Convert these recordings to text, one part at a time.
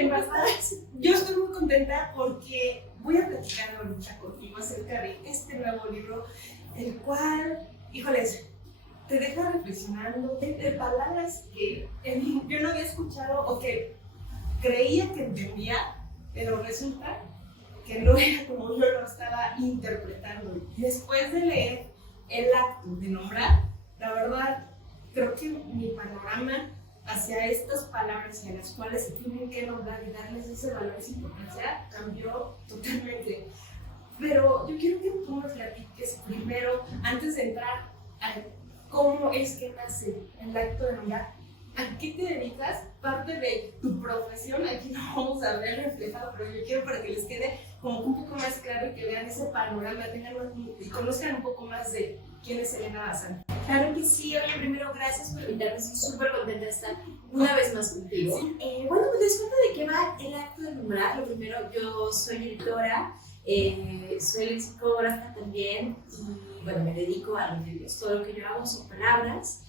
en verdad, yo estoy muy contenta porque voy a platicar ahorita contigo acerca de este nuevo libro, el cual, híjoles, te deja reflexionando de palabras que yo no había escuchado o que creía que entendía, pero resulta que no era como yo lo estaba interpretando. Después de leer el acto de nombrar, la verdad, creo que mi panorama hacia estas palabras y a las cuales se tienen que nombrar y darles ese valor, esa importancia, cambió totalmente. Pero yo quiero que tú me platiques primero, antes de entrar a cómo es que nace el acto de nombrar, ¿a qué te dedicas? Parte de tu profesión, aquí no vamos a ver reflejado, pero yo quiero para que les quede como un poco más claro y que vean ese panorama, y conozcan un poco más de quién es Elena Bazán. Claro que sí. Oye, primero, gracias por invitarme. Estoy súper contenta de estar una vez más contigo. Sí. Bueno, pues les cuento de qué va el acto de nombrar. Lo primero, yo soy editora, soy lexicógrafa también y bueno, me dedico a los libros. Todo lo que yo hago son palabras.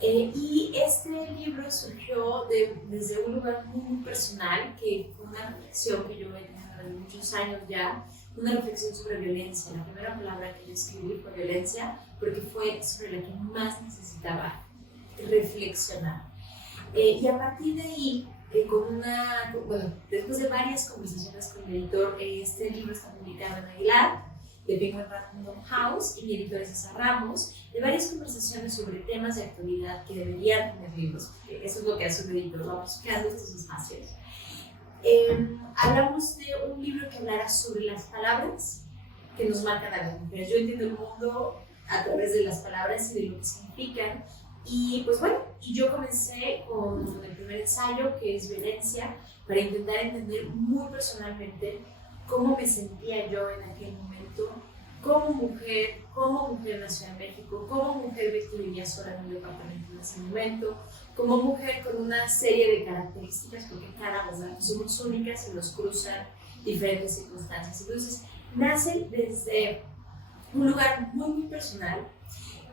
Y este libro surgió desde un lugar muy personal, que fue una reflexión que yo he tenido durante muchos años ya, una reflexión sobre violencia. La primera palabra que yo escribí fue violencia, porque fue sobre la que más necesitaba reflexionar. Y a partir de ahí, después de varias conversaciones con mi editor, este libro está publicado en Aguilar, de Penguin Random House, y mi editor es César Ramos, de varias conversaciones sobre temas de actualidad que deberían tener libros, porque eso es lo que hace un editor, vamos creando estos espacios. Hablamos de un libro que hablará sobre las palabras que nos marcan a las mujeres. Yo entiendo el mundo a través de las palabras y de lo que significan. Y pues bueno, yo comencé con el primer ensayo, que es violencia, para intentar entender muy personalmente cómo me sentía yo en aquel momento, como mujer nació en México, como mujer que vivía sola en un departamento en ese momento, como mujer con una serie de características, porque cada una somos únicas y nos cruzan diferentes circunstancias. Entonces, nace desde un lugar muy personal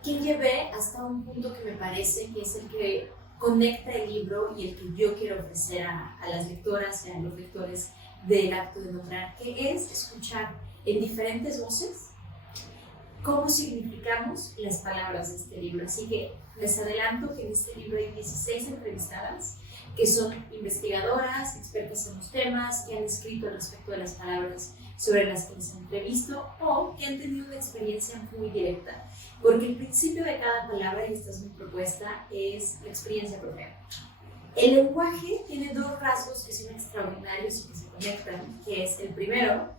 que llevé hasta un punto que me parece que es el que conecta el libro y el que yo quiero ofrecer a las lectoras y a los lectores del acto de nombrar, que es escuchar en diferentes voces cómo significamos las palabras de este libro. Así que les adelanto que en este libro hay 16 entrevistadas que son investigadoras, expertas en los temas, que han escrito al respecto de las palabras sobre las que les entrevisto o que han tenido una experiencia muy directa. Porque el principio de cada palabra, y esta es mi propuesta, es la experiencia propia. El lenguaje tiene dos rasgos que son extraordinarios y que se conectan, que es el primero,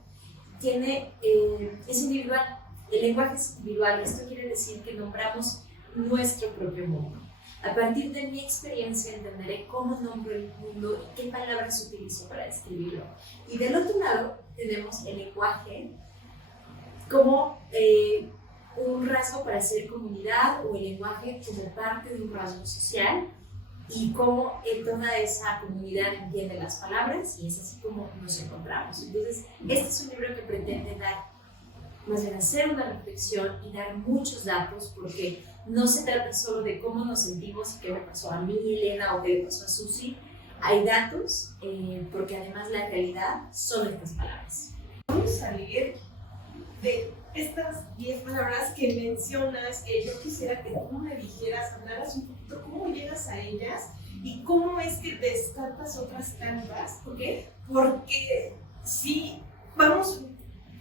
es individual. El lenguaje es individual. Esto quiere decir que nombramos nuestro propio mundo. A partir de mi experiencia entenderé cómo nombro el mundo y qué palabras utilizo para describirlo. Y del otro lado tenemos el lenguaje como un rasgo para hacer comunidad, o el lenguaje como parte de un rasgo social, y cómo toda esa comunidad entiende las palabras, y es así como nos encontramos. Entonces, este es un libro que pretende hacer una reflexión y dar muchos datos, porque no se trata solo de cómo nos sentimos y qué me pasó a mí, Elena, o qué le pasó a Susi. Hay datos, porque además la realidad son estas palabras. Vamos a leer de estas 10 palabras que mencionas, que yo quisiera que tú me dijeras, hablaras un poquito cómo llegas a ellas y cómo es que descartas otras tantas. ¿Por qué? Porque si vamos,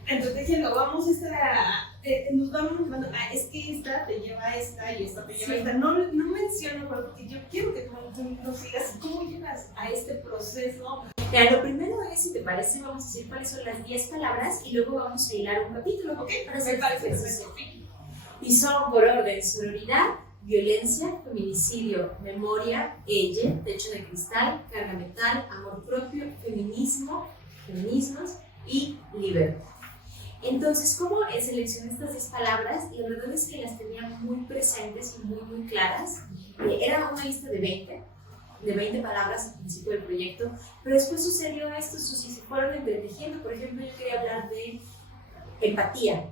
entonces diciendo, vamos a nos vamos llevando, es que esta te lleva a esta y esta te lleva a esta. No menciono, porque yo quiero que tú nos digas cómo llegas a este proceso. Mira, lo primero es, si te parece, vamos a decir cuáles son las 10 palabras y luego vamos a hilar un capítulo, ¿ok? Me parece perfecto. Y son por orden: sororidad, violencia, feminicidio, memoria, ella, techo de cristal, carga mental, amor propio, feminismos y libertad. Entonces, ¿cómo seleccioné estas 10 palabras? La verdad es que las tenía muy presentes y muy claras. Era una lista de 20 palabras al principio del proyecto, pero después sucedió esto, Susi, se fueron entretejiendo. Por ejemplo, yo quería hablar de empatía,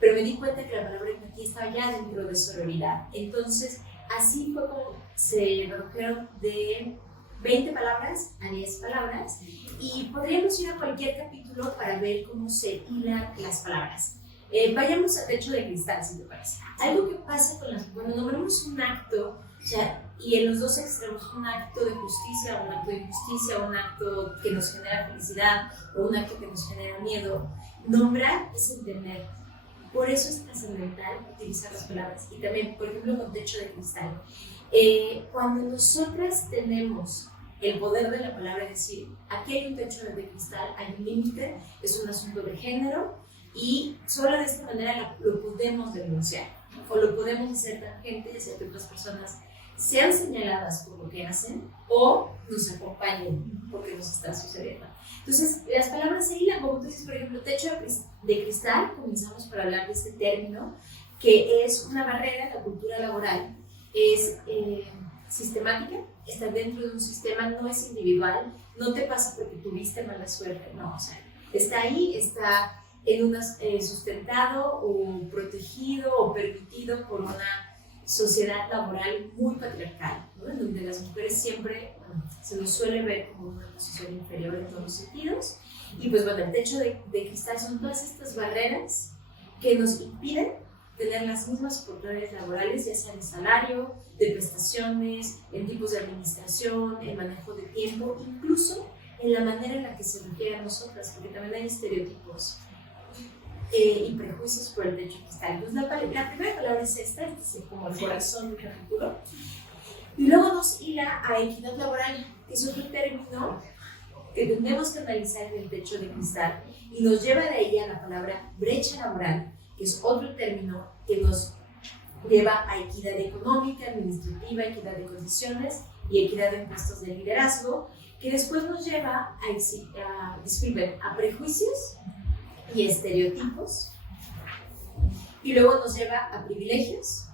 pero me di cuenta que la palabra empatía estaba ya dentro de sororidad. Entonces, así fue como se redujeron de 20 palabras a 10 palabras y podríamos ir a cualquier capítulo para ver cómo se hilan las palabras. Vayamos a Techo de Cristal, si te parece. Algo que pasa cuando nombramos un acto, o sea, y en los dos extremos, un acto de justicia, un acto de injusticia, un acto que nos genera felicidad o un acto que nos genera miedo, nombrar es entender. Por eso es trascendental utilizar las palabras. Y también, por ejemplo, con Techo de Cristal. Cuando nosotras tenemos el poder de la palabra, es decir, aquí hay un techo de cristal, hay un límite, es un asunto de género y solo de esta manera lo podemos denunciar o lo podemos hacer tangente y hacer que otras personas sean señaladas por lo que hacen o nos acompañen porque nos está sucediendo. Entonces, las palabras se hilan, como tú dices, por ejemplo, techo de cristal, comenzamos para hablar de este término, que es una barrera en la cultura laboral, es sistemática, está dentro de un sistema, no es individual, no te pasa porque tuviste mala suerte, no, o sea, está ahí, está sustentado o protegido o permitido por una sociedad laboral muy patriarcal, ¿no? En donde las mujeres siempre se nos suele ver como una posición inferior en todos los sentidos. Y pues bueno, el techo de cristal son todas estas barreras que nos impiden tener las mismas oportunidades laborales, ya sea en salario, de prestaciones, en tipos de administración, en manejo de tiempo, incluso en la manera en la que se refiere a nosotras, porque también hay estereotipos y prejuicios por el techo de cristal. Entonces, la primera palabra es esta, es como el corazón del capítulo. Y luego nos hila a equidad laboral, que es otro término que tenemos que analizar en el techo de cristal, y nos lleva de ahí a la palabra brecha laboral, que es otro término que nos lleva a equidad económica, administrativa, equidad de condiciones y equidad de puestos de liderazgo, que después nos lleva a prejuicios y estereotipos, y luego nos lleva a privilegios,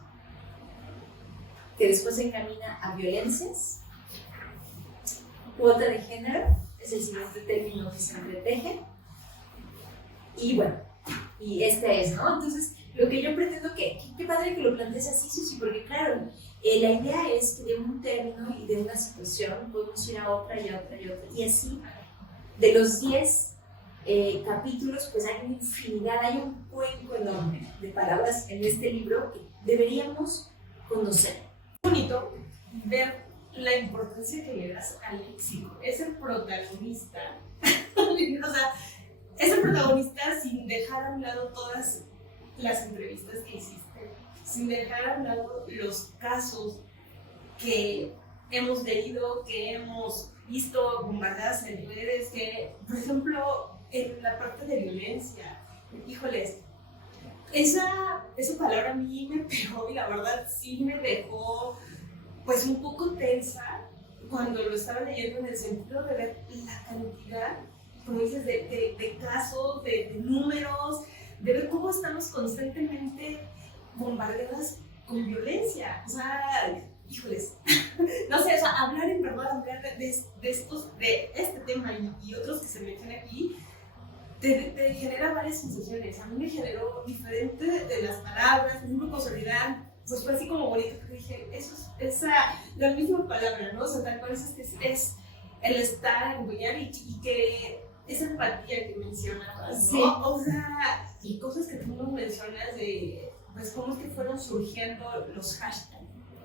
que después se encamina a violencias. Cuota de género es el siguiente término que se entreteje, y bueno, y este es, ¿no? Entonces, lo que yo pretendo qué padre que lo plantees así, Susi, porque claro, la idea es que de un término y de una situación podemos ir a otra y a otra y a otra, y así, de los 10 capítulos, pues hay una infinidad, hay un cuenco enorme de palabras en este libro que deberíamos conocer. Es bonito ver la importancia que le das al léxico. Es el protagonista, o sea, es el protagonista sin dejar a un lado todas las entrevistas que hiciste, sin dejar a un lado los casos que hemos leído, que hemos visto bombardeadas en redes, que, por ejemplo, en la parte de violencia, híjoles, esa palabra a mí me pegó y la verdad sí me dejó pues un poco tensa cuando lo estaba leyendo, en el sentido de ver la cantidad, como dices, de casos, de números, de ver cómo estamos constantemente bombardeadas con violencia. O sea, híjoles, no sé, o sea, hablar en verdad, hablar de este tema y otros que se mencionan aquí, te genera varias sensaciones. A mí me generó diferente de las palabras, por ejemplo, con Soledad, pues fue así como bonito, porque dije, eso es la misma palabra, ¿no? O sea, tal cual es el estar, acompañar y que esa empatía que mencionabas, ¿no? Sí. O sea, y cosas que tú no mencionas de, pues, cómo es que fueron surgiendo los hashtags.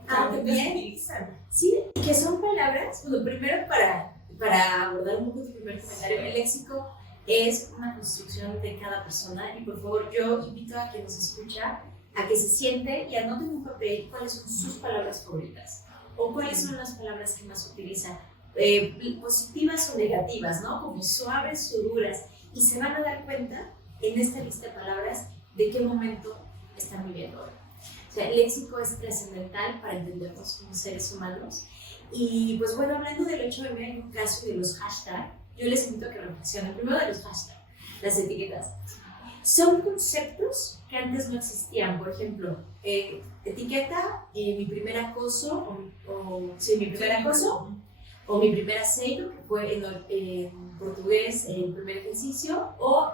También se utilizan. Sí, que son palabras, bueno, primero para abordar un poco tu primer comentario, el léxico es una construcción de cada persona, y por favor yo invito a quien nos escucha a que se siente y anote en un papel cuáles son sus palabras favoritas o cuáles son las palabras que más utilizan, positivas o negativas, ¿no? Como suaves o duras, y se van a dar cuenta en esta lista de palabras de qué momento están viviendo hoy. O sea, el léxico es trascendental para entendernos como seres humanos. Y pues bueno, hablando del 8M, hay un caso de los hashtags. Yo les invito a que reflexionen primero de los hashtags, las etiquetas. Son conceptos que antes no existían. Por ejemplo, etiqueta, mi primer acoso, o mi primer aceito, que fue en portugués el primer ejercicio, o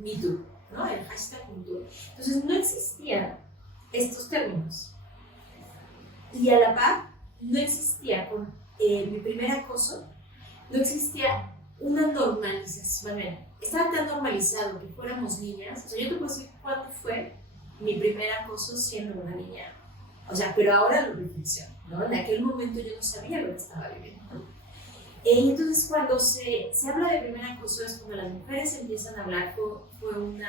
Me Too, ¿no? El hashtag Me Too. Entonces no existían estos términos. Y a la par, no existía mi primer acoso, no existía una normalización. Bueno, estaba tan normalizado que fuéramos niñas. O sea, yo te puedo decir cuándo fue mi primer acoso siendo una niña. O sea, pero ahora lo reflexiono, ¿no? En aquel momento yo no sabía lo que estaba viviendo, ¿no? Y entonces cuando se habla de primer acoso es cuando las mujeres empiezan a hablar. Fue un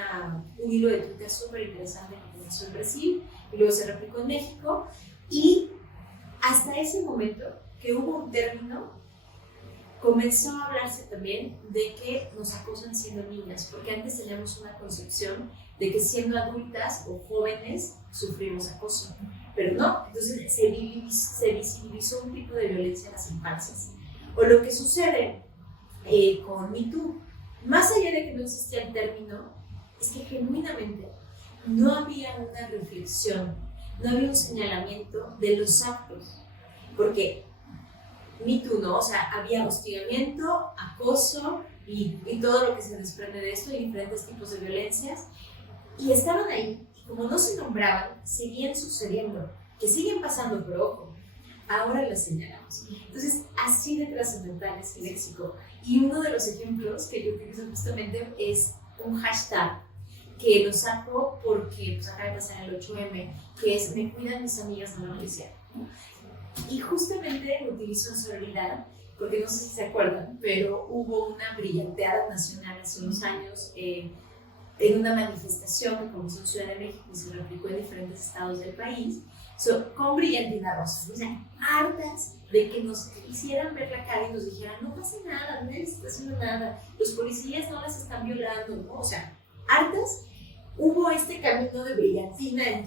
hilo de Twitter súper interesante que comenzó en Brasil y luego se replicó en México. Y hasta ese momento que hubo un término, comenzó a hablarse también de que nos acosan siendo niñas, porque antes teníamos una concepción de que siendo adultas o jóvenes sufrimos acoso, pero no. Entonces se visibilizó un tipo de violencia en las infancias. O lo que sucede con Me Too, más allá de que no existía el término, es que genuinamente no había una reflexión, no había un señalamiento de los actos, porque Me Too, ¿no? O sea, había hostigamiento, acoso y todo lo que se desprende de esto y diferentes tipos de violencias, y estaban ahí, y como no se nombraban, seguían sucediendo, que siguen pasando, pero ojo, ahora las señalamos. Entonces, así de trascendental es el léxico. Y uno de los ejemplos que yo utilizo justamente es un hashtag que lo saco porque pues, acaba de pasar el 8M, que es "me cuidan mis amigas de la policía". Y justamente lo utilizo en sororidad, porque no sé si se acuerdan, pero hubo una brillanteada nacional hace unos años en una manifestación que comenzó en Ciudad de México y se replicó en diferentes estados del país, con brillantina rosa. O sea, hartas de que nos hicieran ver la cara y nos dijeran, no pasa nada, nadie les está haciendo nada, los policías no las están violando, ¿no? O sea, hartas. Hubo este camino de brillantina en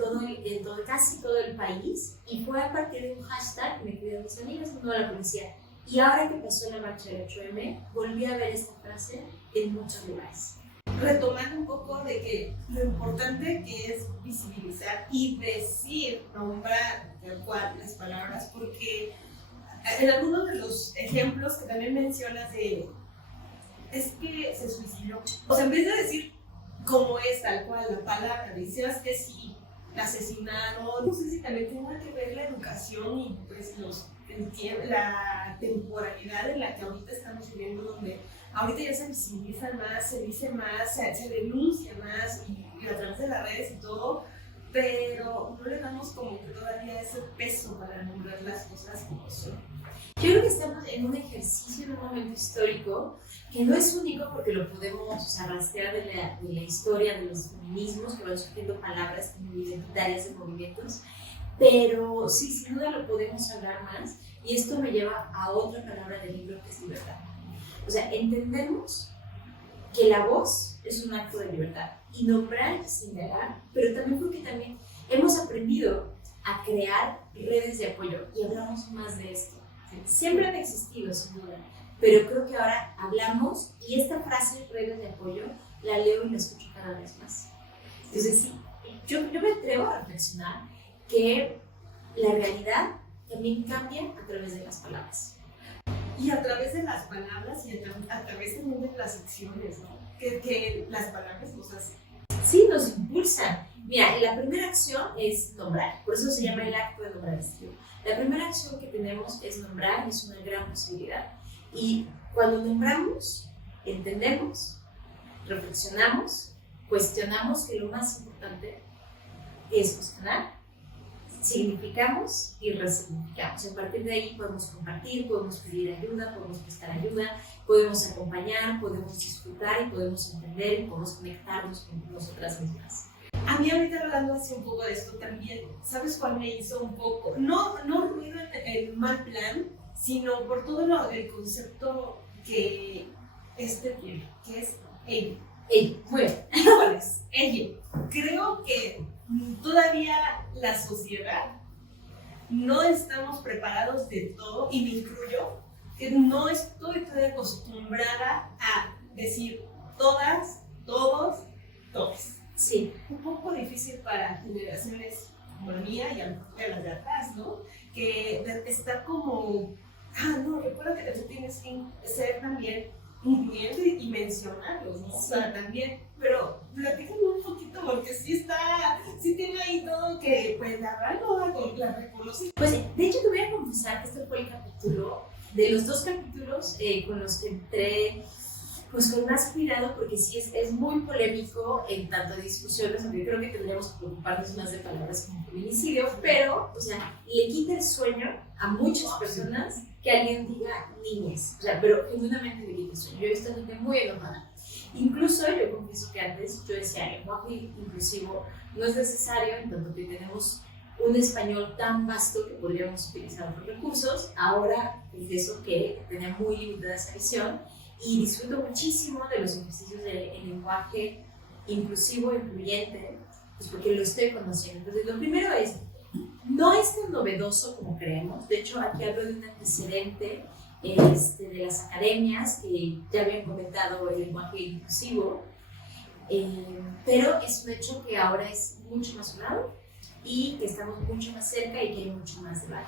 casi todo el país, y fue a partir de un hashtag, "me cuidan mis amigas, no a la policía". Y ahora que pasó la marcha del 8M, volví a ver esta frase en muchos lugares. Retomar un poco de que lo importante que es visibilizar y decir, nombrar tal cual las palabras, porque en algunos de los ejemplos que también mencionas es que se suicidó. O sea, en vez de decir como es tal cual la palabra, decías que sí, la asesinaron. No sé si también tenga que ver la educación y pues la temporalidad en la que ahorita estamos viviendo, donde ahorita ya se visibiliza más, se dice más, se denuncia más y a través de las redes y todo, pero no le damos como que todavía ese peso para nombrar las cosas como son. Yo creo que estamos en un ejercicio, en un momento histórico que no es único, porque lo podemos rastrear de la historia de los feminismos, que van surgiendo palabras identitarias de movimientos, pero sí, sin duda lo podemos hablar más, y esto me lleva a otra palabra del libro, que es libertad. O sea, entendemos que la voz es un acto de libertad, y nombrar y señalar, pero también porque también hemos aprendido a crear redes de apoyo, y hablamos más de esto. Siempre han existido, sin duda, pero creo que ahora hablamos, y esta frase, redes de apoyo, la leo y la escucho cada vez más. Entonces, sí, yo me atrevo a reflexionar que la realidad también cambia a través de las palabras. Y a través de las palabras y a través también de las acciones, ¿no? Que las palabras nos hacen. Sí, nos impulsan. Mira, la primera acción es nombrar, por eso se llama el acto de nombrar. La primera acción que tenemos es nombrar, y es una gran posibilidad. Y cuando nombramos, entendemos, reflexionamos, cuestionamos, que lo más importante es cuestionar, significamos y resignificamos. A partir de ahí podemos compartir, podemos pedir ayuda, podemos prestar ayuda, podemos acompañar, podemos disfrutar y podemos entender y podemos conectarnos con nosotras mismas. A mí ahorita hablando así un poco de esto también, ¿sabes cuál me hizo un poco? No ruido en mal plan, sino por todo el concepto que tiene, que es ella. Bueno, Híjoles, ella. Creo que todavía la sociedad no estamos preparados de todo, y me incluyo, que no estoy todavía acostumbrada a decir todas, todos, todos. sí. Un poco difícil para generaciones como la mía y a lo mejor de las de atrás, ¿no? Que está como, no, recuerda que tú tienes que ser también incluyendo y mencionarlos, ¿no? O sea, también, pero platícame un poquito, porque sí tiene ahí todo que, pues, la verdad no la reconocí. Pues de hecho te voy a confesar que este fue el capítulo de los dos capítulos con los que entré pues con más cuidado, porque sí es muy polémico en tanto de discusiones, aunque creo que tendríamos que preocuparnos más de palabras como feminicidio, pero, o sea, le quita el sueño a muchas personas que alguien diga niñas, o sea, pero genuinamente le quita el sueño. Yo he visto gente muy enojada. Incluso yo confieso que antes yo decía, el lenguaje inclusivo no es necesario en tanto que tenemos un español tan vasto que podríamos utilizar otros recursos. Ahora confieso que tenía muy limitada esa visión y disfruto muchísimo de los ejercicios de lenguaje inclusivo, incluyente, pues porque lo estoy conociendo. Entonces, lo primero es, no es tan novedoso como creemos. De hecho, aquí hablo de un antecedente de las academias que ya habían comentado el lenguaje inclusivo, pero es un hecho que ahora es mucho más sonado y que estamos mucho más cerca y que hay mucho más debate.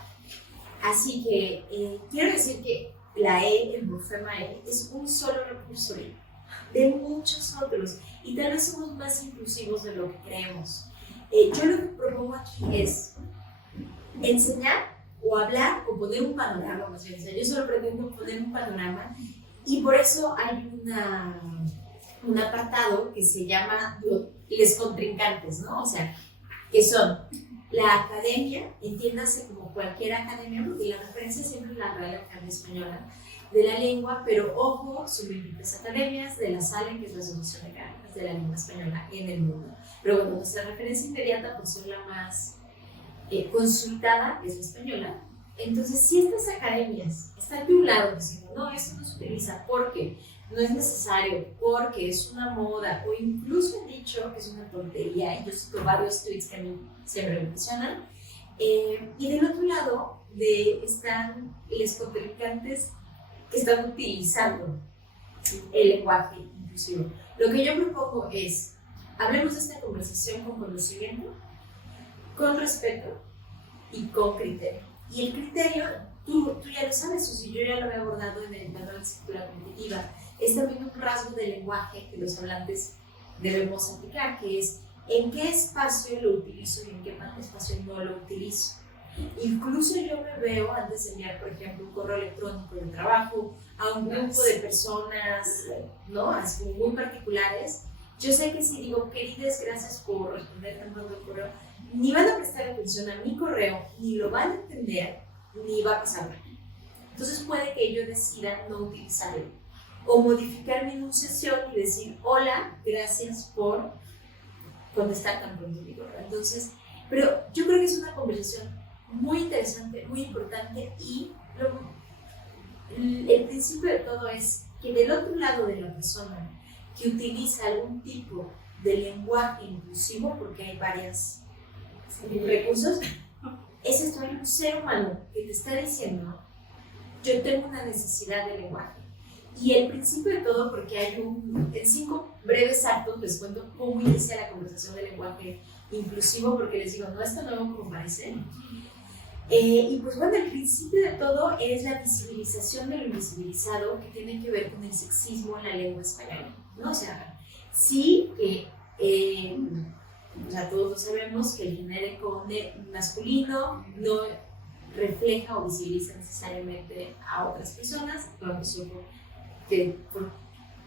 Así que quiero decir que la E, el morfema E, es un solo recurso de muchos otros y tal vez somos más inclusivos de lo que creemos. Yo lo que propongo aquí es enseñar o hablar o poner un panorama, más bien. O sea, yo solo pretendo poner un panorama y por eso hay un apartado que se llama les contrincantes, ¿no? O sea, que son la academia, entiéndase como cualquier academia, porque la referencia siempre es la Real Academia Española de la Lengua, pero ojo, son 23 academias de la SALE, que es la Asociación de Academias de la Lengua Española en el mundo. Pero bueno, nuestra referencia inmediata, por ser la más consultada, es la española. Entonces, si estas academias están de un lado diciendo, no, esto no se utiliza porque no es necesario, porque es una moda, o incluso han dicho que es una tontería, y yo cito varios tweets que a mí siempre me impresionan, y del otro lado están los contrincantes que están utilizando el lenguaje inclusivo. Lo que yo propongo es, hablemos de esta conversación con conocimiento, con respeto y con criterio. Y el criterio, tú ya lo sabes, Susi, yo ya lo había abordado en el manual de escritura competitiva, es también un rasgo del lenguaje que los hablantes debemos aplicar, que es en qué espacio lo utilizo y en qué espacio no lo utilizo. Incluso yo me veo, antes de enviar, por ejemplo, un correo electrónico de trabajo a un grupo de personas, ¿no? Así muy particulares, yo sé que si digo, queridas, gracias por responder tanto el correo, ni van a prestar atención a mi correo, ni lo van a entender, ni va a pasar nada. Entonces puede que yo decida no utilizarlo, o modificar mi enunciación y decir, hola, gracias por contestar tan pronto mi correo. Entonces, pero yo creo que es una conversación muy interesante, muy importante, y el principio de todo es que del otro lado de la persona que utiliza algún tipo de lenguaje inclusivo, porque hay varios recursos, es esto, hay un ser humano que te está diciendo, yo tengo una necesidad de lenguaje. Y el principio de todo, porque hay en 5 breves actos les cuento cómo inicia la conversación del lenguaje inclusivo, porque les digo, no es tan nuevo como parece. Y pues bueno, el principio de todo es la visibilización de lo invisibilizado, que tiene que ver con el sexismo en la lengua española, ¿no? O sea, sí que o sea, todos lo sabemos que el genérico masculino no refleja o visibiliza necesariamente a otras personas, por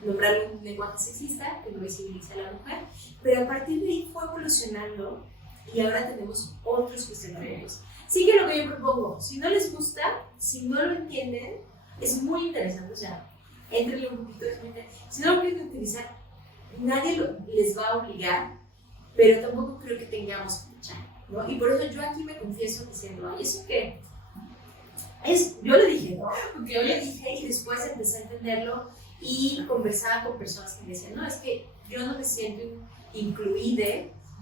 nombrar un lenguaje sexista que no visibiliza a la mujer, pero a partir de ahí fue evolucionando y ahora tenemos otros cuestionamientos. Sí que lo que yo propongo, si no les gusta, si no lo entienden, es muy interesante, o sea, entrenle un poquito, es muy interesante. Si no lo quieren utilizar, nadie les va a obligar, pero tampoco creo que tengamos que luchar, ¿no? Y por eso yo aquí me confieso diciendo, ay, ¿eso qué? Yo le dije, ¿no? Porque yo le dije y después empecé a entenderlo y conversaba con personas que me decían, no, es que yo no me siento incluida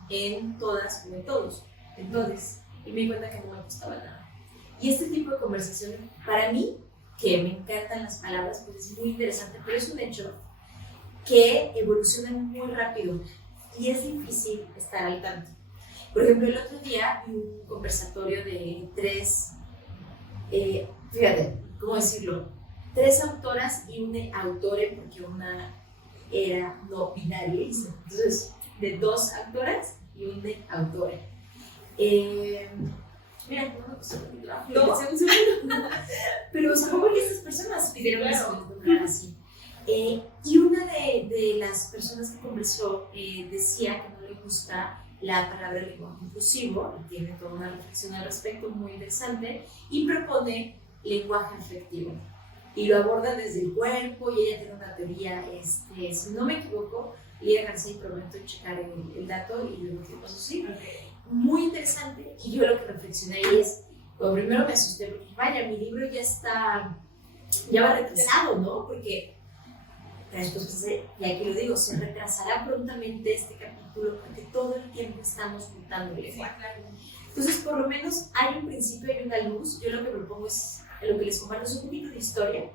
en todas o en todos. Entonces, y me di cuenta que no me gustaba nada. Y este tipo de conversación, para mí, que me encantan las palabras, pues es muy interesante, pero es un hecho que evoluciona muy rápido y es difícil estar al tanto. Por ejemplo, el otro día vi un conversatorio de 3, fíjate, ¿cómo decirlo? 3 autoras y un autore, porque una era no binaria, entonces de 2 autoras y un autore. Mira, no, pues, ¿No? pensé un segundo. Pero supongo que estas personas pidieron que se les nombrara así. Y una de las personas que conversó decía que no le gusta la palabra lenguaje inclusivo, y tiene toda una reflexión al respecto muy interesante, y propone lenguaje afectivo. Y lo aborda desde el cuerpo, y ella tiene una teoría, si no me equivoco, Lía García, y prometo checar el dato y luego te paso, sí. Muy interesante, y yo lo que reflexioné ahí es, bueno, primero me asusté porque vaya, mi libro ya va retrasado, ¿no? Porque después pensé, y aquí lo digo, se retrasará prontamente este capítulo porque todo el tiempo estamos mutando el lenguaje. Entonces, por lo menos hay un principio, hay una luz. Yo lo que propongo es, lo que les comparto es un poquito de historia,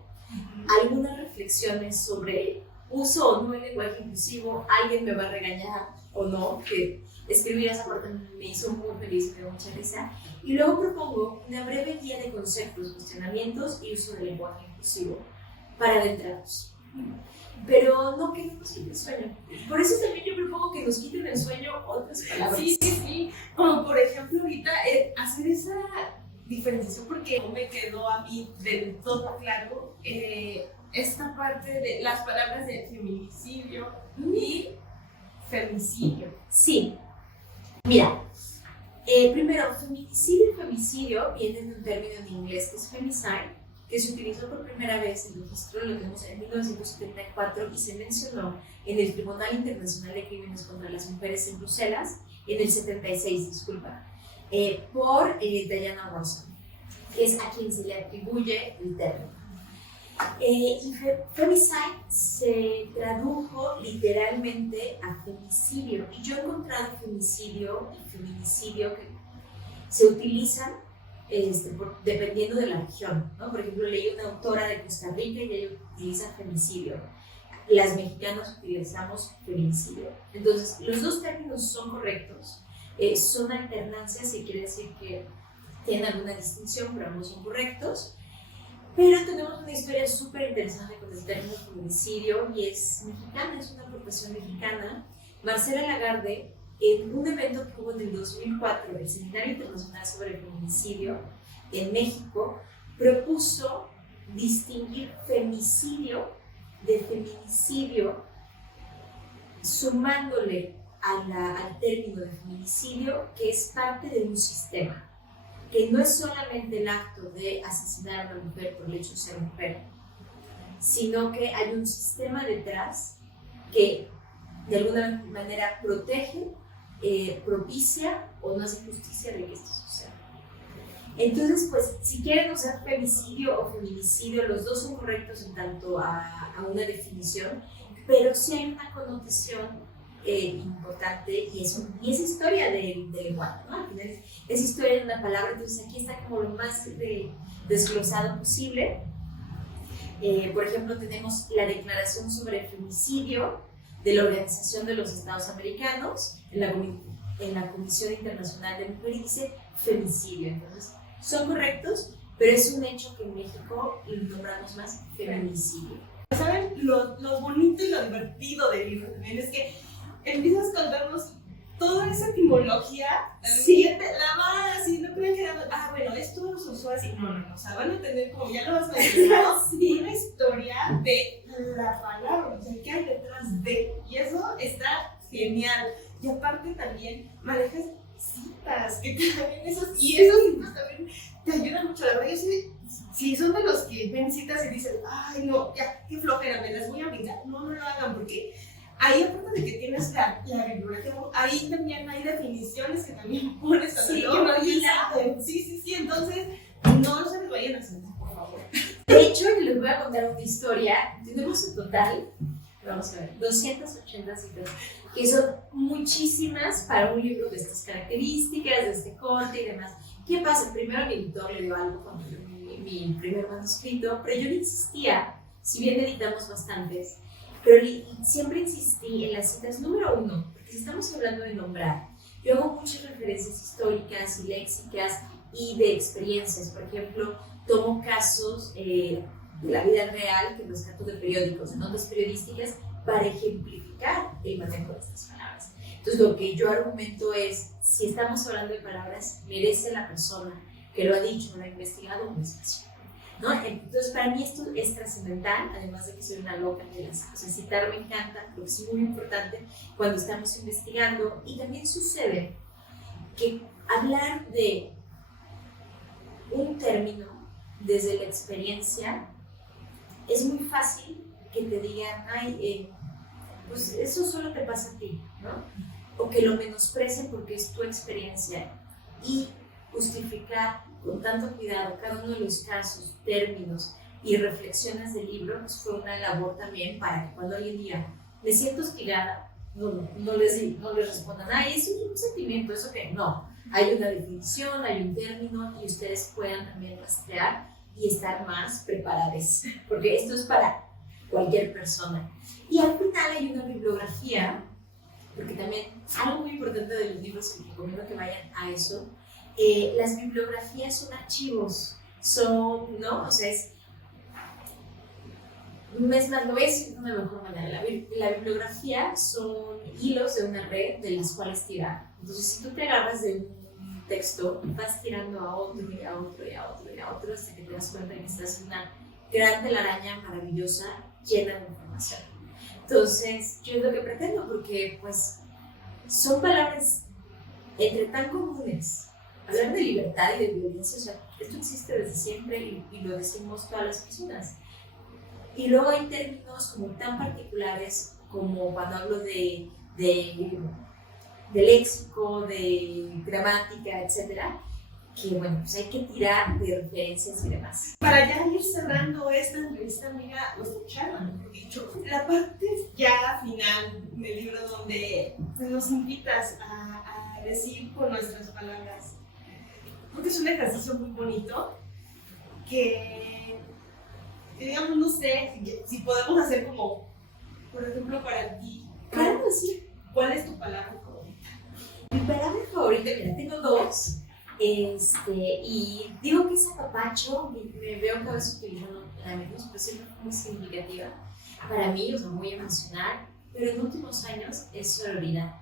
algunas reflexiones sobre uso o no el lenguaje inclusivo. Alguien me va a regañar o no, que escribir esa parte me hizo muy feliz, me dio mucha risa. Y luego propongo una breve guía de conceptos, cuestionamientos y uso del lenguaje inclusivo para adentrarnos. Pero no que no nos quiten el sueño. Por eso también yo propongo que nos quiten el sueño otras palabras. Sí. Como por ejemplo ahorita hacer esa diferenciación, porque no me quedó a mí del todo claro esta parte de las palabras de feminicidio y femicidio. Sí. Mira, primero, feminicidio y femicidio vienen de un término en inglés que es femicide, que se utilizó por primera vez en el registro, lo tenemos en 1974, y se mencionó en el Tribunal Internacional de Crímenes contra las Mujeres en Bruselas en el 76, disculpa, por Diana Rosen, que es a quien se le atribuye el término. Y femicide se tradujo literalmente a femicidio, y yo he encontrado femicidio y feminicidio que se utilizan dependiendo de la región, ¿no? Por ejemplo, leí una autora de Costa Rica y ella utiliza femicidio. Las mexicanas utilizamos feminicidio. Entonces, los dos términos son correctos, son alternancias, y quiere decir que tienen alguna distinción, pero ambos son correctos. Pero tenemos una historia súper interesante con el término feminicidio, y es mexicana, es una aportación mexicana. Marcela Lagarde, en un evento que hubo en el 2004, el Seminario Internacional sobre el Feminicidio en México, propuso distinguir femicidio de feminicidio, sumándole al término de feminicidio, que es parte de un sistema, que no es solamente el acto de asesinar a una mujer por el hecho de ser mujer, sino que hay un sistema detrás que de alguna manera protege, propicia o no hace justicia de que esto suceda. Entonces, pues, si quieren usar femicidio o feminicidio, los dos son correctos en tanto a una definición, pero sí hay una connotación importante, y es historia del lenguaje, ¿no? Al final es historia de una palabra. Entonces aquí está como lo más desglosado posible. Por ejemplo, tenemos la Declaración sobre el Femicidio de la Organización de los Estados Americanos en la Comisión Internacional de Mujer, y dice femicidio. Entonces, son correctos, pero es un hecho que en México lo nombramos más feminicidio. ¿Saben? Lo bonito y lo divertido del libro también es que empiezas a contarnos toda esa etimología. Sí. La va así, no crean que bueno, esto se usó así. No, o sea, van a tener, como ya lo has mencionado, Sí. una historia de la palabra, o sea, qué hay detrás de, y eso está genial. Y aparte también manejas citas, que también esos citas también te ayudan mucho. La verdad, yo sé, si son de los que ven citas y dicen, ay no, ya, qué flojera, me las voy a brincar, no lo hagan, porque ahí, aparte de que tienes la bibliografía, ahí también hay definiciones que también pones a Sí, sí, entonces no se les vayan a sentar, por favor. De hecho, les voy a contar una historia. Tenemos en total, vamos a ver, 280 citas, que son muchísimas para un libro de estas características, de este corte y demás. ¿Qué pasa? Primero mi editor le dio algo con mi primer manuscrito, pero yo le insistía, si bien editamos bastantes, pero siempre insistí en las citas número 1, porque si estamos hablando de nombrar, yo hago muchas referencias históricas y léxicas y de experiencias. Por ejemplo, tomo casos de la vida real que rescato de periódicos, de notas periodísticas, para ejemplificar el manejo de estas palabras. Entonces, lo que yo argumento es, si estamos hablando de palabras, merece la persona que lo ha dicho, lo ha investigado, un espacio, ¿no? Entonces, para mí esto es trascendental, además de que soy una loca de las cosas. Citar me encanta, creo que es muy importante cuando estamos investigando. Y también sucede que hablar de un término desde la experiencia es muy fácil que te digan, ay, pues eso solo te pasa a ti, ¿no? O que lo menosprecien porque es tu experiencia. Y justificar con tanto cuidado cada uno de los casos, términos y reflexiones del libro, pues fue una labor también para que cuando alguien diga, me siento hostigada, no les respondan, ay, eso es un sentimiento, eso que no. Hay una definición, hay un término y ustedes puedan también rastrear y estar más preparados, porque esto es para cualquier persona. Y al final hay una bibliografía, porque también algo muy importante de los libros, y recomiendo que vayan a eso, las bibliografías son archivos, son, ¿no? O sea, es más, lo voy a decir de una mejor manera. La bibliografía son hilos de una red de las cuales tirar. Entonces, si tú te agarras de un texto, vas tirando a otro y a otro y a otro y a otro hasta que te das cuenta que estás en una gran telaraña maravillosa llena de información. Entonces, yo es lo que pretendo, porque pues son palabras entre tan comunes. Hablar de libertad y de violencia, o sea, esto existe desde siempre y lo decimos todas las personas. Y luego hay términos como tan particulares como cuando hablo de léxico, de gramática, etcétera, que bueno, pues hay que tirar de referencias y demás. Para ya ir cerrando esta entrevista, amiga, o esta charla, mejor dicho, la parte ya final del libro donde nos invitas a decir con nuestras palabras, porque es un ejercicio muy bonito que digamos, no sé si podemos hacer como, por ejemplo, para ti. Claro, sí. ¿Cuál es tu palabra favorita? Mi palabra favorita, mira, tengo dos. Y digo que es apapacho, me veo cada vez utilizando la misma expresión muy significativa para mí, o sea, muy emocional, pero en últimos años es sororidad,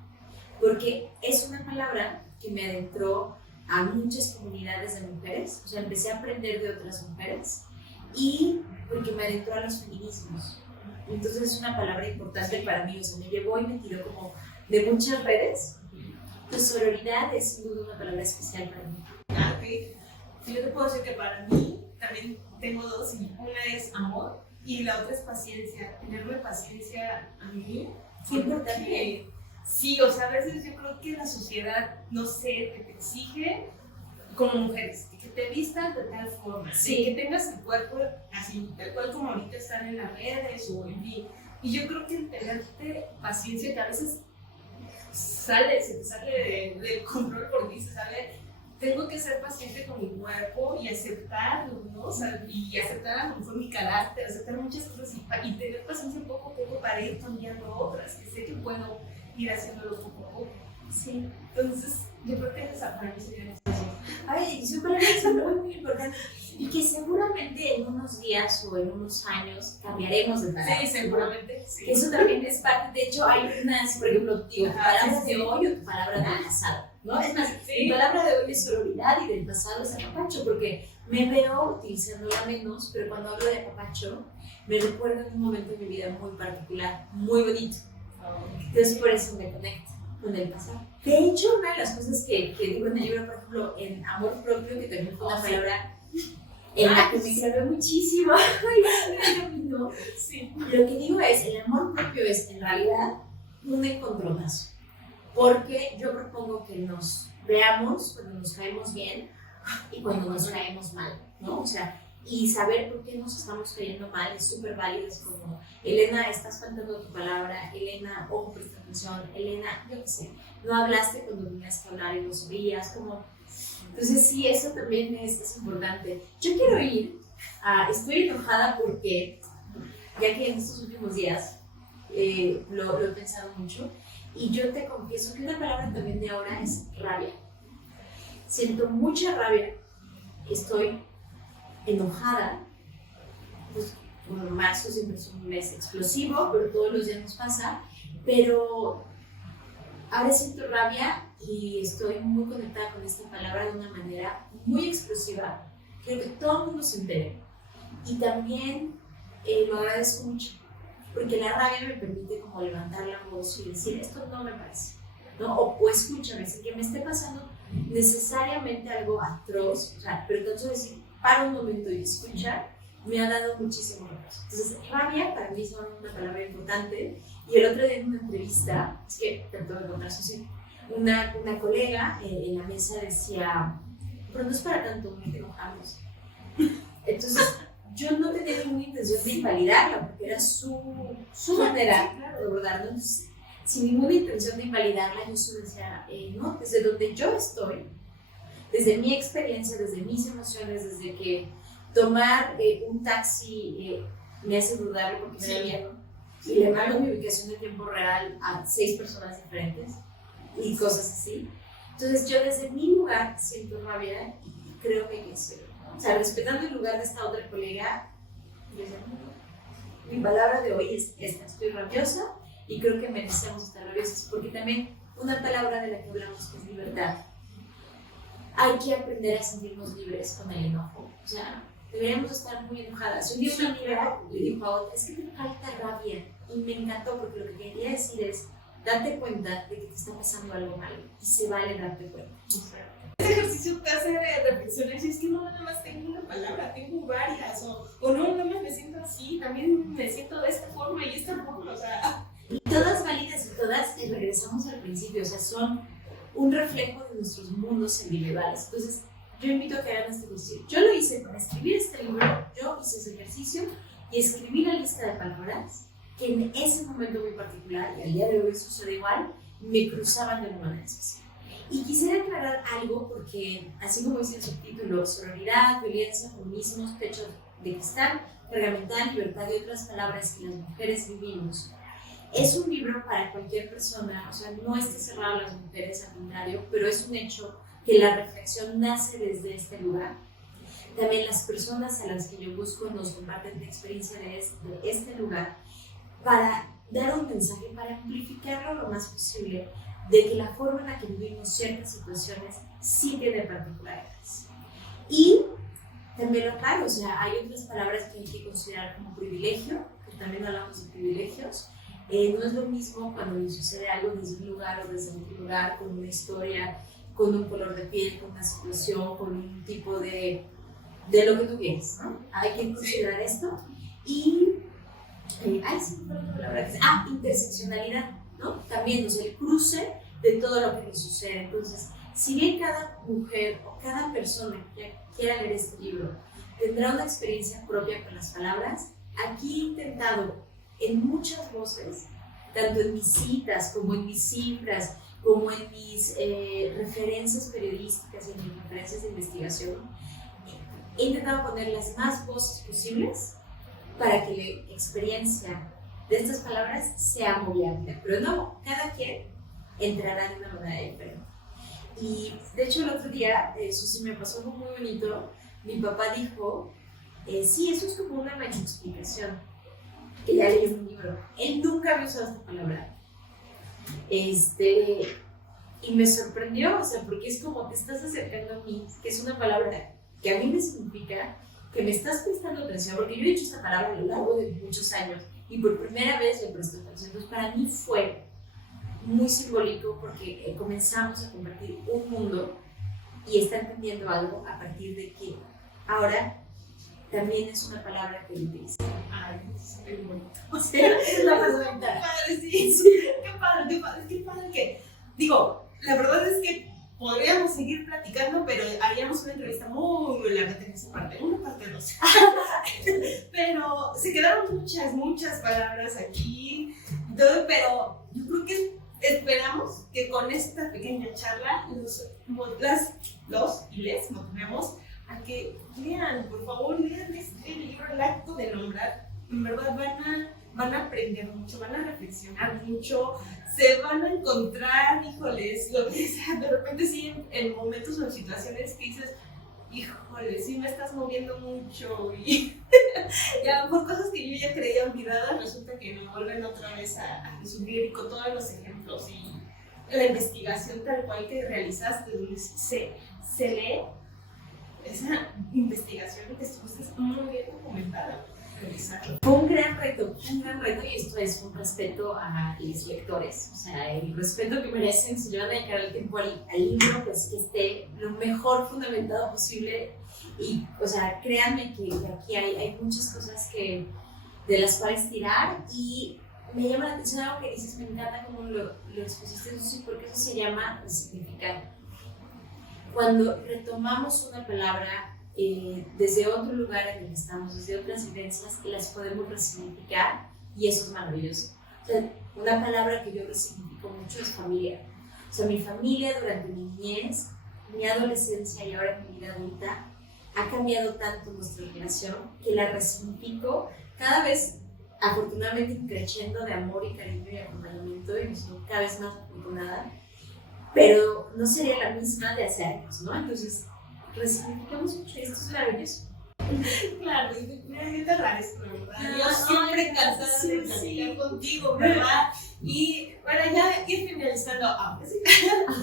porque es una palabra que me adentró a muchas comunidades de mujeres, o sea, empecé a aprender de otras mujeres y porque me adentró a los feminismos. Entonces es una palabra importante para mí, o sea, me llevó y me tiró como de muchas redes. Pues sororidad es sin duda una palabra especial para mí. Ah, ok. Yo te puedo decir que para mí también tengo dos, y una es amor y la otra es paciencia. Tenerme paciencia a mí. Qué importante. Sí, o sea, a veces yo creo que la sociedad, no sé, que te exige como mujeres, que te vistas de tal forma, sí, que tengas el cuerpo así, tal cual como ahorita están en las redes o en fin. Y yo creo que el tenerte paciencia, que a veces se te sale del control porque dices, a ver, tengo que ser paciente con mi cuerpo y aceptarlo, ¿no? O sea, y aceptar a lo mejor mi carácter, aceptar muchas cosas y tener paciencia poco a poco para ir cambiando otras, que sé que puedo ir haciéndolo poco a poco. Sí. Entonces, yo creo que esa para mí sería necesario. Ay, son palabras muy importantes y que seguramente en unos días o en unos años cambiaremos de palabra. Sí, seguramente. Sí. Eso también es parte, de hecho hay unas, por ejemplo, digo, tu palabra sí, de hoy o tu palabra del pasado, ¿no? Es más, sí, mi palabra de hoy es sororidad y del pasado es apapacho, porque me veo utilizándola menos, pero cuando hablo de apapacho, me recuerda en un momento de mi vida muy particular, muy bonito. Entonces por eso me conecto con el pasado. De hecho, una de las cosas que digo en el libro, por ejemplo, en amor propio, que también fue una palabra en la que me clavé muchísimo, ¿no? Sí. Lo que digo es, el amor propio es en realidad un encontronazo, porque yo propongo que nos veamos cuando nos caemos bien y cuando nos caemos mal, ¿no? O sea, y saber por qué nos estamos cayendo mal es súper válido. Es como, Elena, estás faltando tu palabra, Elena, ojo, presta atención, Elena, yo qué sé, no hablaste cuando tenías que hablar y lo sabías, como... Entonces sí, eso también es importante. Yo quiero ir, estoy enojada porque, ya que en estos últimos días lo he pensado mucho, y yo te confieso que una palabra también de ahora es rabia. Siento mucha rabia, estoy enojada, pues bueno, marzo siempre es un mes explosivo, pero todos los días nos pasa, pero Ahora siento rabia y estoy muy conectada con esta palabra de una manera muy explosiva. Quiero que todo el mundo se entere. Y también lo agradezco mucho, porque la rabia me permite como levantar la voz y decir, esto no me parece, ¿no? O escúchame, sin que me esté pasando necesariamente algo atroz, o sea, pero entonces decir, para un momento y escuchar, me ha dado muchísimo abrazo. Entonces, rabia para mí son una palabra importante. Y el otro día en una entrevista, es que te tengo que contar eso, sí, una colega en la mesa decía, pero no es para tanto, no te enojamos. Entonces, yo no tenía ninguna intención de invalidarla, porque era su manera de abordarlo. Entonces, sin ninguna intención de invalidarla, yo solo decía, no, desde donde yo estoy, desde mi experiencia, desde mis emociones, desde que tomar un taxi me hace dudarlo porque me da miedo, y le mando mi ubicación de tiempo real a 6 personas diferentes y cosas así. Entonces yo desde mi lugar siento rabia y creo que hay que hacerlo. O sea, respetando el lugar de esta otra colega, mi palabra de hoy es esta: estoy rabiosa y creo que merecemos estar rabiosas, porque también una palabra de la que hablamos que es libertad. Hay que aprender a sentirnos libres con el enojo. O sea, deberíamos estar muy enojadas. Un día una amiga le dijo a otra, es que te falta rabia. Y me encantó, porque lo que quería decir es, date cuenta de que te está pasando algo malo y se vale darte cuenta. Este ejercicio te hace reflexionar y es que no nada más tengo una palabra, tengo varias, o no, nada más me siento así, también me siento de esta forma y esta forma, o sea. Y todas válidas y todas, regresamos al principio, o sea, son un reflejo de nuestros mundos individuales. Entonces, yo invito a que hagan este ejercicio. Yo lo hice para escribir este libro, yo hice ese ejercicio y escribí la lista de palabras que en ese momento muy particular, y al día de hoy sucede igual, me cruzaban de una manera especial. Y quisiera aclarar algo porque, así como dice el subtítulo, sororidad, violencia, feminismos, techo de cristal, pergamental, libertad y otras palabras que las mujeres vivimos, es un libro para cualquier persona, o sea, no está cerrado a las mujeres, al contrario, pero es un hecho que la reflexión nace desde este lugar. También las personas a las que yo busco nos comparten la experiencia de este lugar para dar un mensaje, para amplificarlo lo más posible, de que la forma en la que vivimos ciertas situaciones sí tiene particularidades. Y también lo aclaro, o sea, hay otras palabras que hay que considerar como privilegio, que también hablamos de privilegios. No es lo mismo cuando me sucede algo desde un lugar o desde otro lugar, con una historia, con un color de piel, con una situación, con un tipo de lo que tú quieres, ¿no? Hay que considerar esto. Y interseccionalidad, ¿no? También, o sea, el cruce de todo lo que nos sucede. Entonces, si bien cada mujer o cada persona que quiera leer este libro tendrá una experiencia propia con las palabras, aquí he intentado en muchas voces, tanto en mis citas como en mis cifras, como en mis referencias periodísticas y en mis referencias de investigación, he intentado poner las más voces posibles para que la experiencia de estas palabras sea muy amplia. Pero no, cada quien entrará de una manera diferente. Y de hecho el otro día, eso sí me pasó algo muy bonito, mi papá dijo, sí, eso es como una explicación, que ya leí en un libro. Él nunca había usado esta palabra. Y me sorprendió, o sea, porque es como te estás acercando a mí, que es una palabra que a mí me significa que me estás prestando atención, porque yo he dicho esta palabra a lo largo de muchos años y por primera vez le presto atención. Entonces, para mí fue muy simbólico porque comenzamos a compartir un mundo y está entendiendo algo a partir de que ahora también es una palabra que utiliza. Ay, es muy bonito. Sí, es la más bonita. Qué padre, sí. Qué padre que... Digo, la verdad es que podríamos seguir platicando, pero haríamos una entrevista muy larga en esa parte, una parte 2. Pero se quedaron muchas palabras aquí, todo, pero yo creo que esperamos que con esta pequeña charla les motivemos a que lean, por favor, lean este libro, El acto de nombrar. En verdad van a aprender mucho, van a reflexionar mucho, se van a encontrar, híjoles, lo que sea, de repente sí en momentos o en situaciones que dices, híjole, sí me estás moviendo mucho y ya por cosas que yo ya creía olvidadas, resulta que me vuelven otra vez a subir y con todos los ejemplos y la investigación tal cual que realizaste, donde se lee esa investigación que estuviste muy bien documentada. Fue un gran reto, y esto es un respeto a los lectores, o sea, el respeto que merecen. Si yo van a dedicar el tiempo al libro, pues que esté lo mejor fundamentado posible. Y, o sea, créanme que aquí hay muchas cosas de las cuales tirar, y me llama la atención algo que dices, me encanta cómo lo expusiste, Susi, porque eso se llama resignificar. Cuando retomamos una palabra desde otro lugar en el que estamos, desde otras vivencias, las podemos resignificar, y eso es maravilloso. O sea, una palabra que yo resignifico mucho es familia. O sea, mi familia durante mi niñez, mi adolescencia y ahora mi vida adulta ha cambiado tanto nuestra relación que la resignifico cada vez, afortunadamente, creciendo de amor y cariño y acompañamiento, y me siento cada vez más afortunada, pero no sería la misma de hace años, ¿no? Entonces, resignificamos mucho, y esto es maravilloso. Claro, mira, yo te agradezco, ¿verdad? Yo Ay, siempre encantada sí, de platicar sí. contigo, ¿verdad? Y bueno, ya ir finalizando, ahora sí,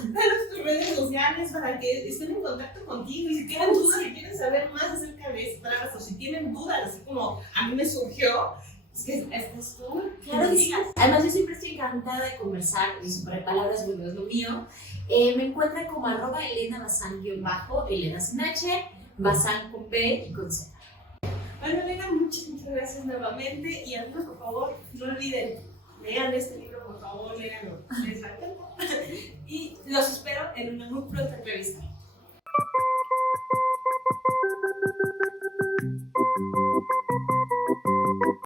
danos tus redes sociales para que estén en contacto contigo, y si tienen dudas, si quieren saber más acerca de estas palabras, o si tienen dudas, así como a mí me surgió, es que esta es tú. Claro que sí. Además, yo siempre estoy encantada de conversar sobre palabras, bueno, es lo mío. Me encuentran como @ElenaBazán_, Elena sin H, Bazán con B y con Z. Bueno, Elena, muchas gracias nuevamente, y amigos, por favor, no olviden, lean este libro, por favor, léanlo, les va a encantar. Y los espero en una muy pronta entrevista.